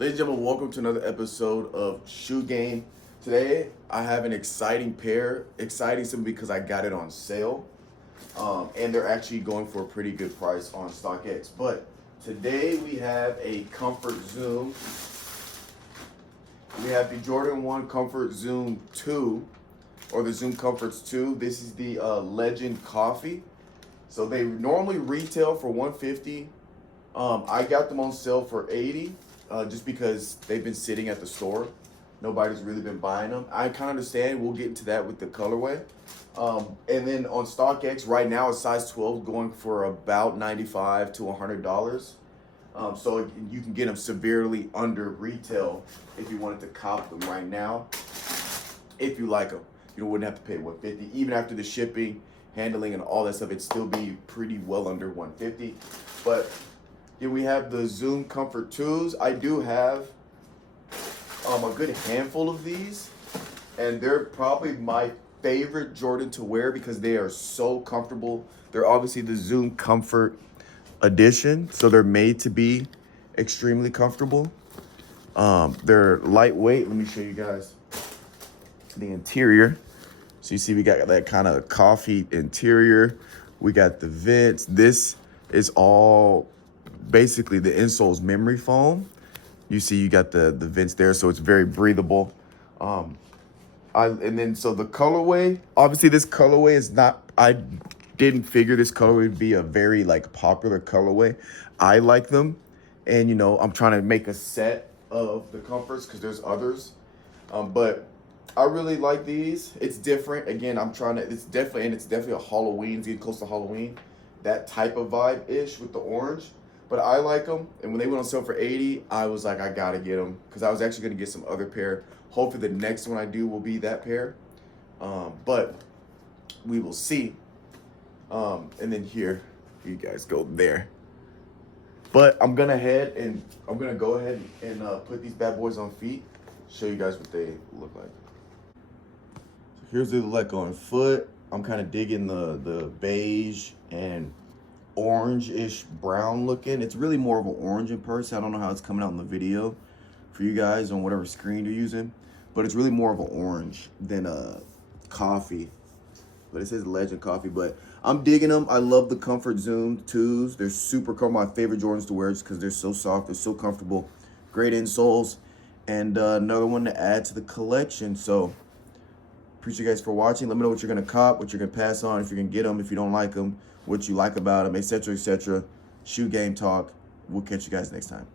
Ladies and gentlemen, welcome to another episode of Shoe Game. Today, I have an exciting pair. Exciting simply because I got it on sale. And they're actually going for a pretty good price on StockX. But today, we have a Comfort Zoom. We have the Jordan 1 Comfort Zoom 2, or the Zoom Comforts 2. This is the Legend Coffee. So they normally retail for $150. I got them on sale for $80. Just because they've been sitting at the store. Nobody's really been buying them. I kind of understand. We'll get into that with the colorway. And then on StockX, right now, a size 12 going for about $95 to $100. So you can get them severely under retail if you wanted to cop them right now. If you like them, you wouldn't have to pay $150. Even after the shipping, handling, and all that stuff, it'd still be pretty well under $150. But here we have the Zoom Comfort 2s. I do have a good handful of these, and they're probably my favorite Jordan to wear because they are so comfortable. They're obviously the Zoom Comfort edition, so they're made to be extremely comfortable. They're lightweight. Let me show you guys the interior. So you see we got that kind of coffee interior. We got the vents. This is all basically the insole's memory foam. You see you got the vents there, so it's very breathable. So the colorway, obviously this colorway is not, I didn't figure this colorway would be a very popular colorway. I like them, and I'm trying to make a set of the comforts because there's others. But I really like these. It's different. Again, it's definitely a Halloween, it's getting close to Halloween. That type of vibe-ish with the orange. But I like them, and when they went on sale for $80, I was like, I gotta get them, because I was actually gonna get some other pair. Hopefully the next one I do will be that pair, but we will see. And then here, you guys go there. But I'm gonna go ahead and put these bad boys on feet, show you guys what they look like. So here's the look on foot. I'm kind of digging the beige and orange-ish brown looking. It's really more of an orange in person. I don't know how it's coming out in the video for you guys on whatever screen you're using, but it's really more of an orange than a coffee. But it says Legend Coffee. But I'm digging them. I love the Comfort Zoom 2s. They're super cool. My favorite Jordans to wear just because they're so soft, they're so comfortable, great insoles, and another one to add to the collection. So appreciate you guys for watching. Let me know what you're gonna cop, what you're gonna pass on, if you're gonna get them, if you don't like them, what you like about them, etc., etc. Shoe Game Talk. We'll catch you guys next time.